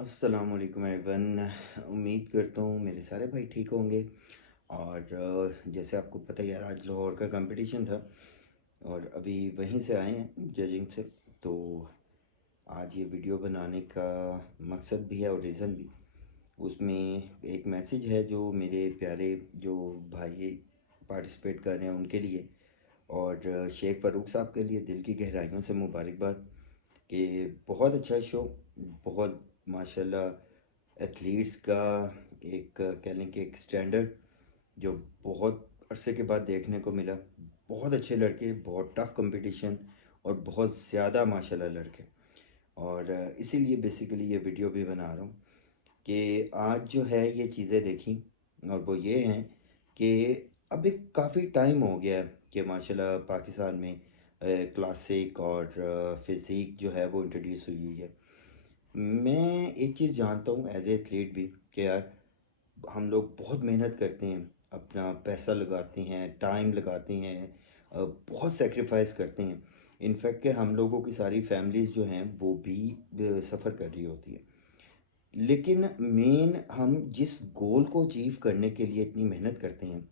अस्सलाम वालेकुम एवरीवन। उम्मीद करता हूँ मेरे सारे भाई ठीक होंगे। और जैसे आपको पता ही है, आज लाहौर का कंपटीशन था और अभी वहीं से आए हैं जजिंग से। तो आज ये वीडियो बनाने का मकसद भी है और रीज़न भी। उसमें एक मैसेज है जो मेरे प्यारे जो भाई पार्टिसिपेट कर रहे हैं उनके लिए, और शेख फ़ारूक साहब के लिए दिल की गहराइयों से मुबारकबाद कि बहुत अच्छा शो, बहुत माशाल्लाह एथलीट्स का एक कह लें कि एक स्टैंडर्ड जो बहुत अरसे के बाद देखने को मिला। बहुत अच्छे लड़के, बहुत टफ कंपटीशन और बहुत ज़्यादा माशाल्लाह लड़के। और इसीलिए बेसिकली ये वीडियो भी बना रहा हूँ कि आज जो है ये चीज़ें देखी, और वो ये हैं कि अभी काफ़ी टाइम हो गया है कि माशाल्लाह पाकिस्तान में क्लासिक और फिज़िक जो है वो इंट्रोड्यूस हुई हुई है। मैं एक चीज़ जानता हूँ एज ए एथलीट भी कि यार हम लोग बहुत मेहनत करते हैं, अपना पैसा लगाते हैं, टाइम लगाते हैं, बहुत सेक्रीफाइस करते हैं। इनफैक्ट कि हम लोगों की सारी फैमिलीज़ जो हैं वो भी सफ़र कर रही होती है। लेकिन मेन हम जिस गोल को अचीव करने के लिए इतनी मेहनत करते हैं,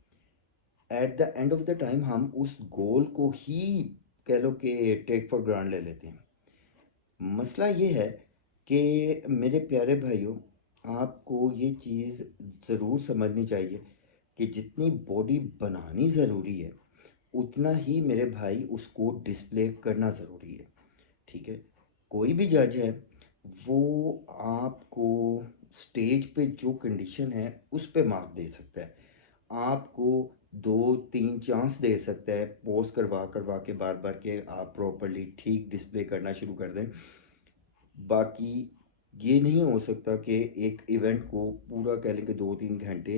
at the end of the time हम उस गोल को ही कह लो कि टेक फॉर ग्रांट ले लेते हैं। मसला ये है कि मेरे प्यारे भाइयों, आपको ये चीज़ ज़रूर समझनी चाहिए कि जितनी बॉडी बनानी ज़रूरी है उतना ही मेरे भाई उसको डिस्प्ले करना ज़रूरी है। ठीक है। कोई भी जज है वो आपको स्टेज पे जो कंडीशन है उस पे मार्क दे सकता है, आपको दो तीन चांस दे सकता है पोज करवा करवा के बार बार के आप प्रॉपरली ठीक डिस्प्ले करना शुरू कर दें। बाकी ये नहीं हो सकता कि एक इवेंट को पूरा कह लें कि 2-3 घंटे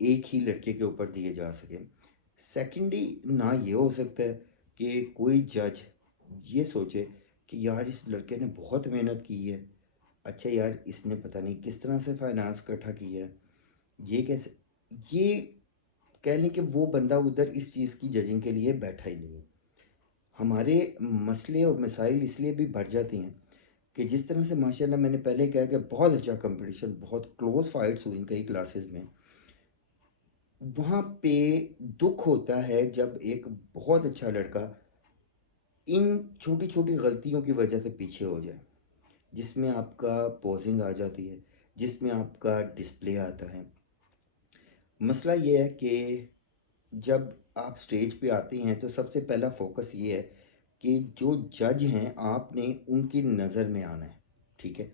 एक ही लड़के के ऊपर दिए जा सकें। सेकेंडली ना ये हो सकता है कि कोई जज ये सोचे कि यार इस लड़के ने बहुत मेहनत की है, अच्छा यार इसने पता नहीं किस तरह से फाइनेंस इकट्ठा किया है, ये कैसे, ये कह लें कि वो बंदा उधर इस चीज़ की जजिंग के लिए बैठा ही नहीं है। हमारे मसले और मसाइल इसलिए भी बढ़ जाती हैं कि जिस तरह से माशाल्लाह मैंने पहले कहा कि बहुत अच्छा कंपटीशन, बहुत क्लोज फाइट्स हुई कई क्लासेस में, वहाँ पे दुख होता है जब एक बहुत अच्छा लड़का इन छोटी छोटी गलतियों की वजह से पीछे हो जाए, जिसमें आपका पोजिंग आ जाती है, जिसमें आपका डिस्प्ले आता है। मसला ये है कि जब आप स्टेज पे आते हैं तो सबसे पहला फोकस ये है कि जो जज हैं आपने उनकी नज़र में आना है। ठीक है।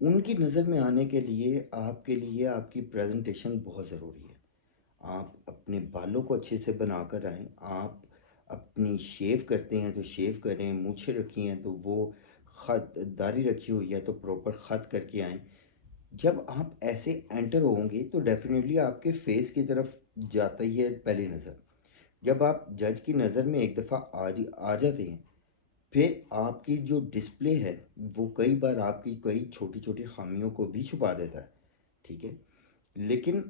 उनकी नज़र में आने के लिए आपके लिए आपकी प्रेजेंटेशन बहुत ज़रूरी है। आप अपने बालों को अच्छे से बना कर आएँ, आप अपनी शेव करते हैं तो शेव करें, मूछें रखी हैं तो वो ख़त दाढ़ी रखी हुई है तो प्रॉपर ख़त करके आएँ। जब आप ऐसे एंटर होंगे तो डेफ़िनेटली आपके फेस की तरफ जाता ही है पहली नज़र। जब आप जज की नज़र में एक दफ़ा आ जाते हैं, फिर आपकी जो डिस्प्ले है वो कई बार आपकी कई छोटी छोटी खामियों को भी छुपा देता है। ठीक है। लेकिन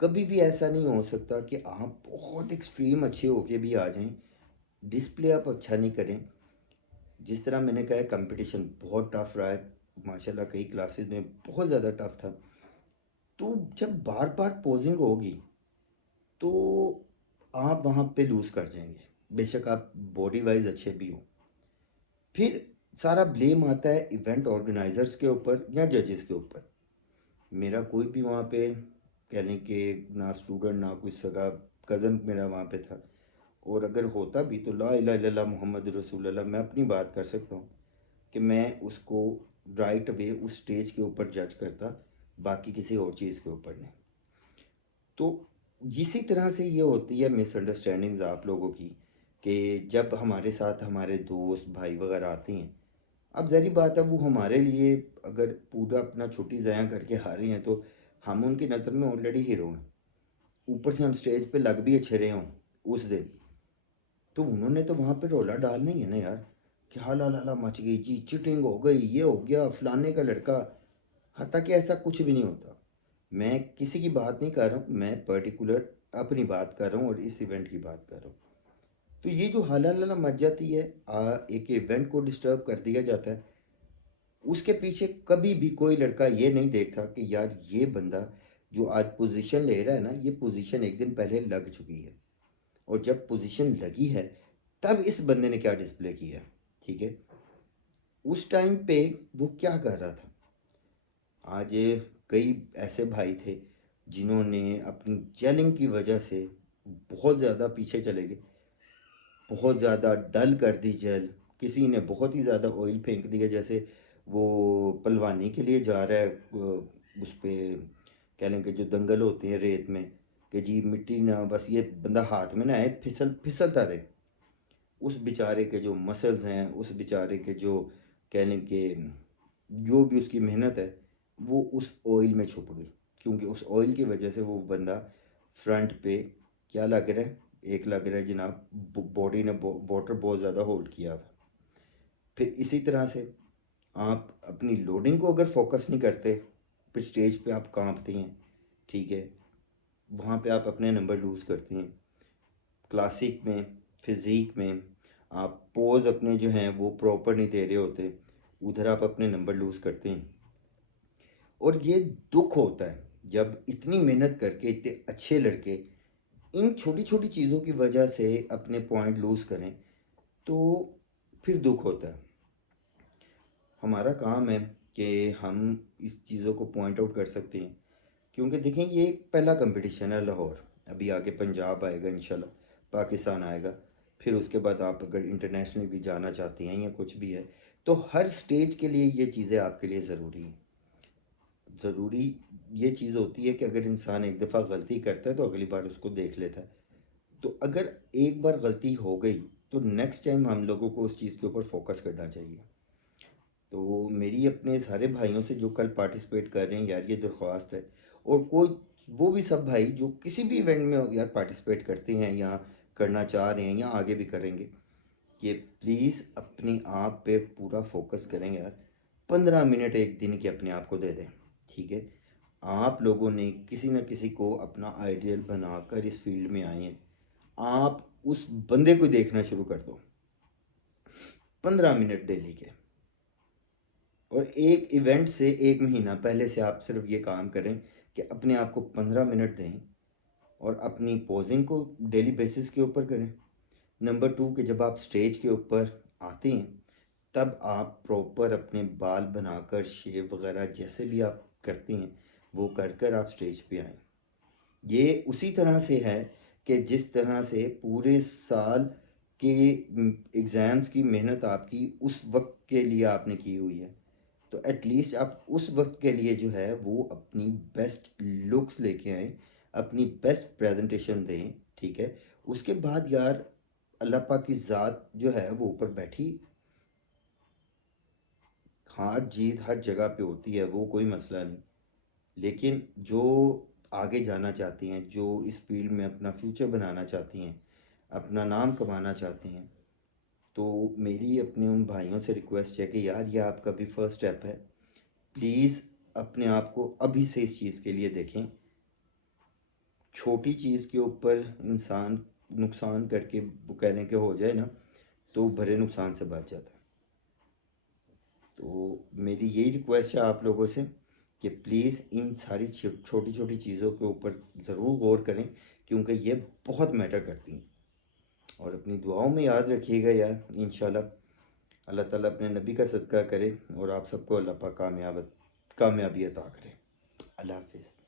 कभी भी ऐसा नहीं हो सकता कि आप बहुत एक्सट्रीम अच्छे होके भी आ जाएं, डिस्प्ले आप अच्छा नहीं करें। जिस तरह मैंने कहा कंपटीशन बहुत टफ रहा है, माशाल्लाह कई क्लासेस में बहुत ज़्यादा टफ था। तो जब बार बार पोजिंग होगी तो आप वहाँ पे लूज़ कर जाएंगे, बेशक आप बॉडी वाइज अच्छे भी हो। फिर सारा ब्लेम आता है इवेंट ऑर्गेनाइजर्स के ऊपर या जजेस के ऊपर। मेरा कोई भी वहाँ पे कह लें कि ना स्टूडेंट ना कोई सगा कज़न मेरा वहाँ पे था, और अगर होता भी तो ला इलाहा इल्लल्लाह मोहम्मद रसूलुल्लाह मैं अपनी बात कर सकता हूँ कि मैं उसको राइट वे उस स्टेज के ऊपर जज करता, बाकी किसी और चीज़ के ऊपर नहीं। तो इसी तरह से ये होती है मिसअंडरस्टैंडिंग्स आप लोगों की कि जब हमारे साथ हमारे दोस्त भाई वगैरह आते हैं, अब ज़ाहिर बात है वो हमारे लिए अगर पूरा अपना छुट्टी ज़ाया करके आ रहे हैं तो हम उनकी नज़र में ऑलरेडी हीरो हैं। ऊपर से हम स्टेज पे लग भी अच्छे रहे हों उस दिन, तो उन्होंने तो वहाँ पे रोला डालना ही है ना यार, कि हाला लाला मच गई जी, चिटिंग हो गई, ये हो गया फलाने का लड़का। हालांकि ऐसा कुछ भी नहीं होता। मैं किसी की बात नहीं कर रहा हूँ, मैं पर्टिकुलर अपनी बात कर रहा हूँ और इस इवेंट की बात कर रहा हूँ। तो ये जो हाला लाला मच जाती है, एक इवेंट को डिस्टर्ब कर दिया जाता है। اس کے پیچھے کبھی بھی کوئی لڑکا یہ نہیں دیکھتا کہ یار یہ بندہ جو آج پوزیشن لے رہا ہے نا، یہ پوزیشن ایک دن پہلے لگ چکی ہے، اور جب پوزیشن لگی ہے تب اس بندے نے کیا ڈسپلے کیا ہے، ٹھیک ہے، اس ٹائم پہ وہ کیا کر رہا تھا۔ آج کئی ایسے بھائی تھے جنہوں نے اپنی جیلنگ کی وجہ سے بہت زیادہ پیچھے چلے گئے، بہت زیادہ ڈل کر دی جیل، کسی نے بہت ہی زیادہ آئل پھینک دیا، جیسے وہ پلوانی کے لیے جا رہا ہے اس پہ کہہ لیں کہ جو دنگل ہوتے ہیں ریت میں، کہ جی مٹی نہ بس یہ بندہ ہاتھ میں نہ آئے، پھسلتا رہے، اس بیچارے کے جو مسلز ہیں، اس بیچارے کے جو کہہ لیں کہ جو بھی اس کی محنت ہے وہ اس آئل میں چھپ گئی، کیونکہ اس آئل کی وجہ سے وہ بندہ فرنٹ پہ کیا لگ رہا ہے، ایک لگ رہا ہے جناب باڈی نے واٹر بہت زیادہ ہولڈ کیا ہوا۔ پھر اسی طرح سے آپ اپنی لوڈنگ کو اگر فوکس نہیں کرتے، پھر سٹیج پہ آپ کانپتے ہیں، ٹھیک ہے، وہاں پہ آپ اپنے نمبر لوز کرتے ہیں۔ کلاسک میں، فزیک میں آپ پوز اپنے جو ہیں وہ پراپر نہیں دے رہے ہوتے، ادھر آپ اپنے نمبر لوز کرتے ہیں۔ اور یہ دکھ ہوتا ہے جب اتنی محنت کر کے اتنے اچھے لڑکے ان چھوٹی چھوٹی چیزوں کی وجہ سے اپنے پوائنٹ لوز کریں، تو پھر دکھ ہوتا ہے۔ ہمارا کام ہے کہ ہم اس چیزوں کو پوائنٹ آؤٹ کر سکتے ہیں، کیونکہ دیکھیں یہ ایک پہلا کمپٹیشن ہے لاہور، ابھی آگے پنجاب آئے گا انشاءاللہ، پاکستان آئے گا، پھر اس کے بعد آپ اگر انٹرنیشنل بھی جانا چاہتے ہیں یا کچھ بھی ہے، تو ہر سٹیج کے لیے یہ چیزیں آپ کے لیے ضروری ہیں۔ ضروری یہ چیز ہوتی ہے کہ اگر انسان ایک دفعہ غلطی کرتا ہے تو اگلی بار اس کو دیکھ لیتا ہے، تو اگر ایک بار غلطی ہو گئی تو نیکسٹ ٹائم ہم لوگوں کو اس چیز کے اوپر فوکس کرنا چاہیے۔ تو میری اپنے سارے بھائیوں سے جو کل پارٹیسپیٹ کر رہے ہیں یار یہ درخواست ہے، اور کوئی وہ بھی سب بھائی جو کسی بھی ایونٹ میں یار پارٹیسپیٹ کرتے ہیں یا کرنا چاہ رہے ہیں یا آگے بھی کریں گے، کہ پلیز اپنی آپ پہ پورا فوکس کریں یار، 15 منٹ ایک دن کے اپنے آپ کو دے دیں، ٹھیک ہے۔ آپ لوگوں نے کسی نہ کسی کو اپنا آئیڈیل بنا کر اس فیلڈ میں آئے ہیں، آپ اس بندے کو دیکھنا شروع کر دو، 15 منٹ ڈیلی کے، اور ایک ایونٹ سے 1 مہینہ پہلے سے آپ صرف یہ کام کریں کہ اپنے آپ کو 15 منٹ دیں، اور اپنی پوزنگ کو ڈیلی بیسس کے اوپر کریں۔ نمبر 2 کہ جب آپ سٹیج کے اوپر آتے ہیں تب آپ پراپر اپنے بال بنا کر شیو وغیرہ جیسے بھی آپ کرتے ہیں وہ کر کر آپ سٹیج پہ آئیں۔ یہ اسی طرح سے ہے کہ جس طرح سے پورے سال کے ایگزامز کی محنت آپ کی اس وقت کے لیے آپ نے کی ہوئی ہے، تو ایٹ لیسٹ آپ اس وقت کے لیے جو ہے وہ اپنی بیسٹ لکس لے کے آئیں، اپنی بیسٹ پریزنٹیشن دیں، ٹھیک ہے۔ اس کے بعد یار اللہ پاک کی ذات جو ہے وہ اوپر بیٹھی، ہار جیت ہر جگہ پہ ہوتی ہے، وہ کوئی مسئلہ نہیں، لیکن جو آگے جانا چاہتی ہیں، جو اس فیلڈ میں اپنا فیوچر بنانا چاہتی ہیں، اپنا نام کمانا چاہتی ہیں، تو میری اپنے ان بھائیوں سے ریکویسٹ ہے کہ یار یہ آپ کا بھی فرسٹ اسٹیپ ہے، پلیز اپنے آپ کو ابھی سے اس چیز کے لیے دیکھیں۔ چھوٹی چیز کے اوپر انسان نقصان کر کے وہ کہہ لیں کہ ہو جائے نا، تو بڑے نقصان سے بچ جاتا ہے۔ تو میری یہی ریکویسٹ ہے آپ لوگوں سے کہ پلیز ان ساری چھوٹی چھوٹی چیزوں کے اوپر ضرور غور کریں، کیونکہ یہ بہت میٹر کرتی ہیں، اور اپنی دعاؤں میں یاد رکھیے گا یار، انشاءاللہ اللہ تعالیٰ اپنے نبی کا صدقہ کرے اور آپ سب کو اللہ پاک کامیابی عطا کرے۔ اللہ حافظ۔